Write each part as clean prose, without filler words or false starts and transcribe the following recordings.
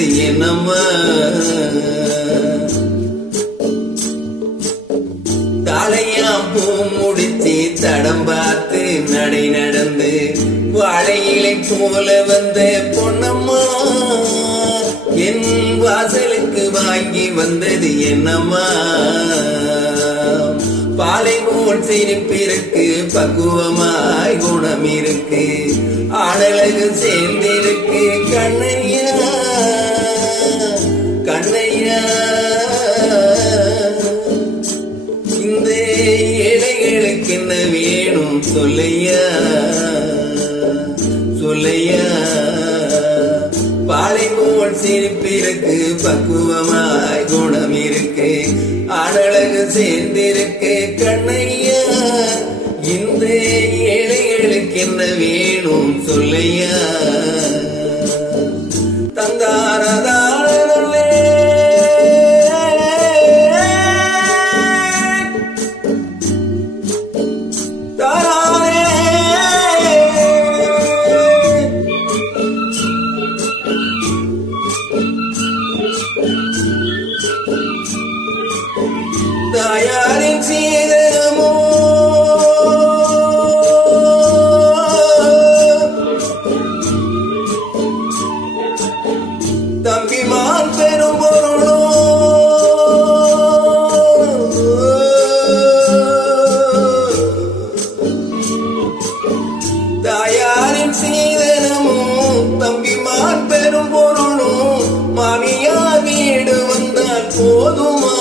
வந்தது என்னம்மா தலையாம் பூ முடிச்சு தடம் பார்த்து நடை நடந்து வாழையிலை போல வந்த பொன்னம்மா என் வாசலுக்கு வாங்கி வந்தது என்னம்மா பாலை போல் சிரிப்பிருக்கு பக்குவமாய் குணம் இருக்கு ஆடலகு சேர்ந்திருக்கு கண்ணையா கண்ணையா இந்த ஏழைகளுக்கு என்ன வேணும் சொல்லையா சொல்லையா பாலை போல் சிரிப்பிருக்கு பக்குவமாய் குணம் இருக்கு ஆடலகு சேர்ந்திருக்கு கண்ணையா இந்த ஏழைகளுக்கு என்ன வேணும் சொல்லையா தந்தாரதாரே தாயாரின் சீதனமோ தம்பிமான் பெரும் பொருளோ தாயாரின் சீதனமோ தம்பிமான் பெரும் பொருளோ மாமியார் வீடு வந்தால் போதுமா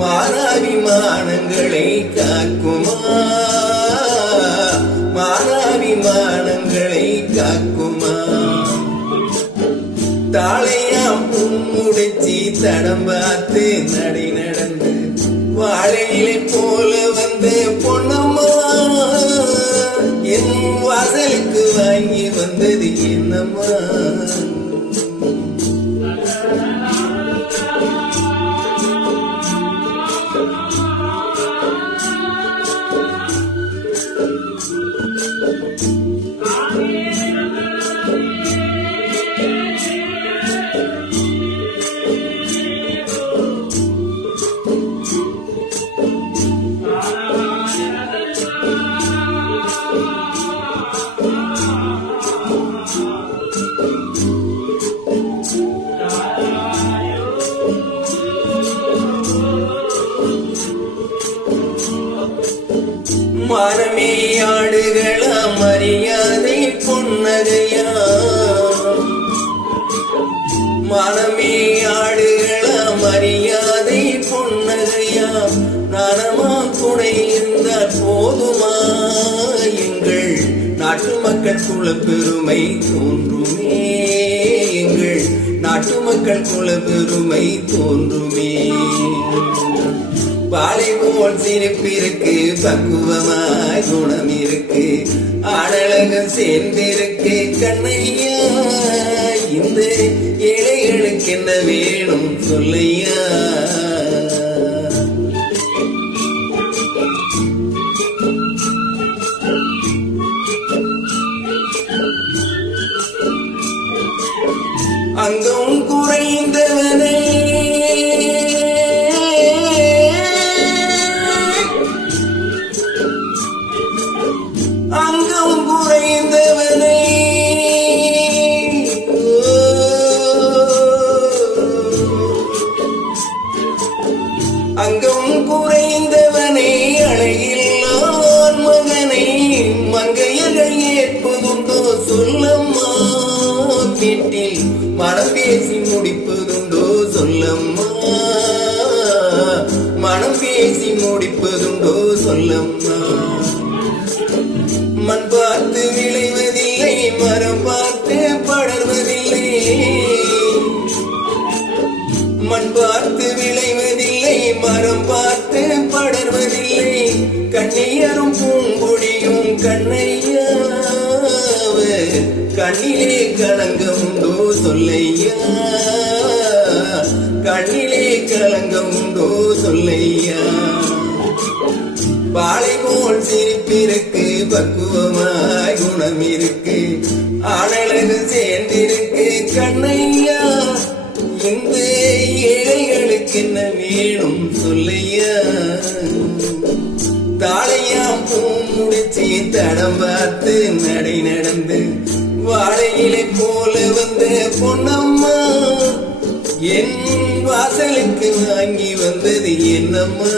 மானாபிமானங்களை காக்குமா மானாபிமானங்களை காக்குமா தாளையாம் பும்முடிச்சி தடம் பார்த்து நடை நடந்து வாழையிலை போல வந்து பொன்னம்மா என் வாசலுக்கு வாங்கி வந்தது என்னம்மா மரமே ஆடுகளா மரியாதை பொன்னகையா மனமே ஆடுகளா மரியாதை பொன்னகையா நனமா துணை இருந்தால் போதுமா எங்கள் நாட்டு மக்கள் குல பெருமை தோன்றுமே எங்கள் நாட்டு மக்கள் குல பெருமை தோன்றுமே பாலை போல் சிரிப்பிருக்கு பக்குவமாய் குணம் இருக்கு ஆடலகு சேர்ந்திருக்கு கண்ணையா இந்த ஏழைகளுக்கு என்ன வேணும் சொல்லையா அங்கும் குறைந்தவனே அங்கம் குறைந்தவனை அங்கம் குறைந்தவனை அழகில்லான் மகனை மங்கையர்கள் ஏற்பதுண்டோ சொல்லம்மா வீட்டில் மனம் பேசி முடிப்பதுண்டோ சொல்லம்மா மனம் பேசி முடிப்பதுண்டோ சொல்லம்மா மண் பார்த்து விளைவதில்லை மரம் பார்த்து படர்வதில்லை மண் பார்த்து விளைவதில்லை மரம் பார்த்து படர்வதில்லை கண்ணியரும் பூங்கொடியும் கண்ணையா கண்ணிலே களங்கம் உண்டோ சொல்லையா கண்ணிலே களங்கம் உண்டோ சொல்லையா பாலை போல் சிரிப்பிருக்கு பக்குவமாய் குணம் இருக்கு ஆடலகு சேர்ந்திருக்கு சொல்லையா தாளையாம் பூ முடிச்சு தடம் பார்த்து நடை நடந்து வாழையிலை போல வந்த பொன்னம்மா என் வாசலுக்கு வாங்கி வந்தது என்னம்மா